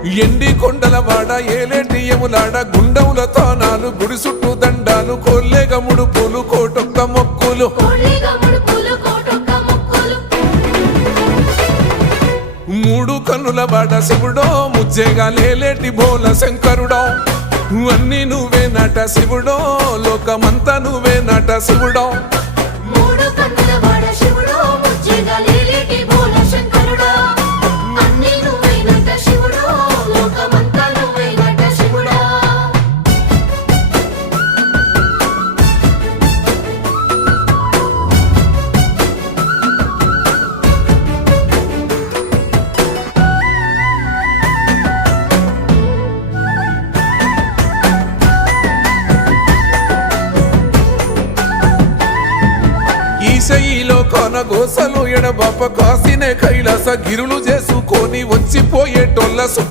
ఎండి కొండల వాడ ఏలేటియములాడ గుండముల తానాలు గుడి చుట్టూ దండాలు కోల్లేగ ముడుపులు కోటొక్క మొక్కులు మూడు కన్నుల వాడ శివుడో ముజ్జేగా లేలేటి బోల శంకరుడో అన్ని నువ్వే నట శివుడో లోకమంతా నువ్వే నట శివుడో ఈశయిలో కొనగోసలు ఎడబాప కాసినే కైలాస గిరులు చేసుకొని వచ్చిపోయేటోళ్ళ